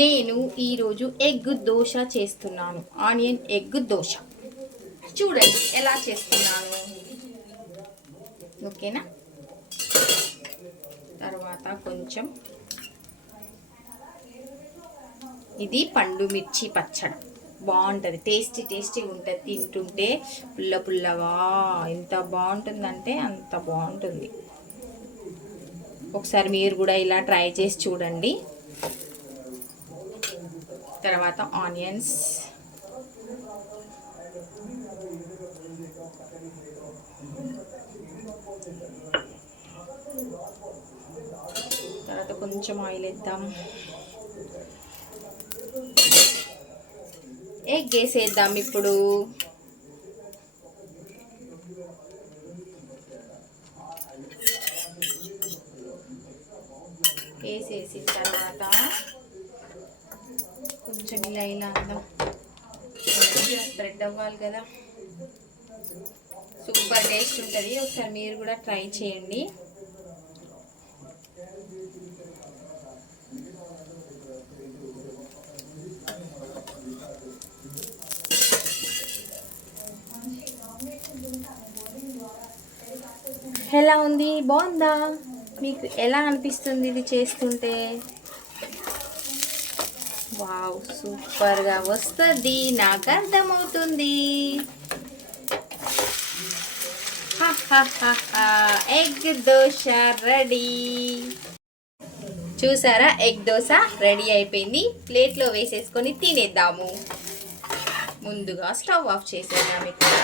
నేను ఈరోజు ఎగ్ దోశ చేస్తున్నాను. ఆనియన్ ఎగ్ దోశ చూడండి ఎలా చేస్తున్నాను. ఓకేనా. తర్వాత కొంచెం ఇది పండు మిర్చి పచ్చడి బాగుంటుంది. టేస్టీ ఉంటుంది. తింటుంటే పుల్ల పుల్లగా ఎంత బాగుంటుందంటే అంత బాగుంటుంది. ఒకసారి మీరు కూడా ఇలా ట్రై చేసి చూడండి. తర్వాత ఆనియన్స్, తర్వాత కొంచెం ఆయిల్ వేద్దాం. ఎగ్ వేసేద్దాం ఇప్పుడు. వేసేసిన తర్వాత కొంచెం ఇలా అందాం. స్ప్రెడ్ అవ్వాలి కదా. సూపర్ టేస్ట్ ఉంటుంది. ఒకసారి మీరు కూడా ట్రై చేయండి. ఎలా ఉంది? బాగుందా? మీకు ఎలా అనిపిస్తుంది ఇది చేస్తుంటే? వావ్, సూపర్గా వస్తుంది, నాకు అర్థమవుతుంది. Egg dosa ready. చూసారా, ఎగ్ దోశ రెడీ అయిపోయింది. ప్లేట్లో వేసేసుకొని తినేద్దాము. ముందుగా స్టవ్ ఆఫ్ చేసేద్దాం ఇక్కడ.